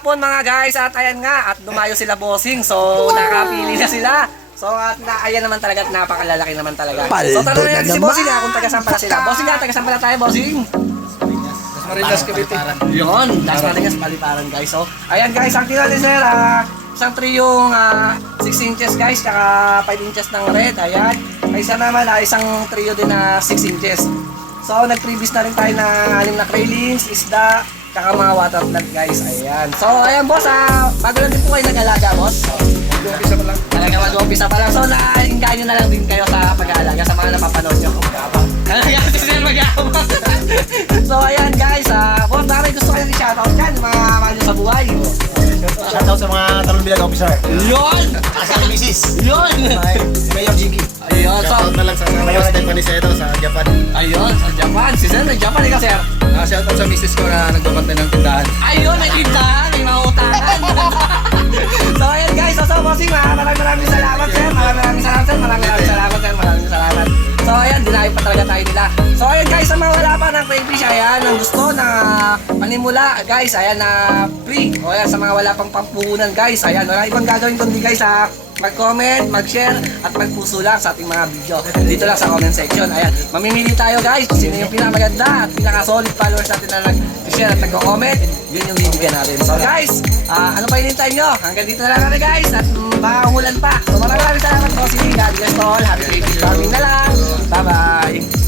hapon mga guys, at ayan nga, at dumayo sila bossing. So nakapili na sila. So at ayan naman talaga at napakalalaki naman talaga. So tanong na natin si bossing kung taga saan pala sila. Bossing nga, taga saan pala tayo bossing? Marinas Cavite. Yun, Las Marinas Paliparan guys. So ayan guys, ang tira ni sir, isang triyong 6 inches guys, tsaka 5 inches ng red. Ayan. Isa naman isang trio din na 6 inches. So nag-previous na rin tayo na anim na krayllings, isda, tsaka mga water plant guys. Ayan. So ayan boss, bago lang din po kayo nag-alaga boss. Mag-umpisa pa lang. Talaga mag-umpisa pa lang. So nainggan nyo na lang din kayo sa pag-aalaga sa mga napapanood nyo. Talaga si sir mag-aabang. So ayan guys, boss, baka may gusto kayo i-shoutout dyan, mga mahal nyo sa buhay. Shoutout sa mga Talon Bilag officer. Yun! Asa ni Mrs. Yun! Mayor Jiggy. Ayun, so, Shoutout na lang sa Mayor Stephanie Sedo sa Japan. ayun, sa Japan. Si sir, nag-Japan ikaw sir. Shoutout sa Mrs. ko na nagbabantay ng tindahan. Ayun, may tindahan, may mautangan. So ayan guys, so bossing, maraming salamat sir. Maraming salamat sir. Maraming salamat. So ayan, dinayo pa talaga tayo nila. So ayan guys, sa mga wala pa ng crayfish, ayan, ang gusto na panimula guys, ayan na free. O ayan, sa mga wala pang pampuhunan guys, ayan, wala ibang gagawin kundi guys mag-comment, mag-share, at magpuso lang sa ating mga video. Dito lang sa comment section. Ayan, mamimili tayo guys kung sino yung pinakamaganda at pinaka-solid followers natin na nag-share at nag-comment. Yun yung bibigyan natin. So guys, ano pa hinintay nyo? Hanggang dito na lang natin guys at baka umulan pa. So maraming salamat po. God bless all. Happy crayfish farming na lang. Bye-bye.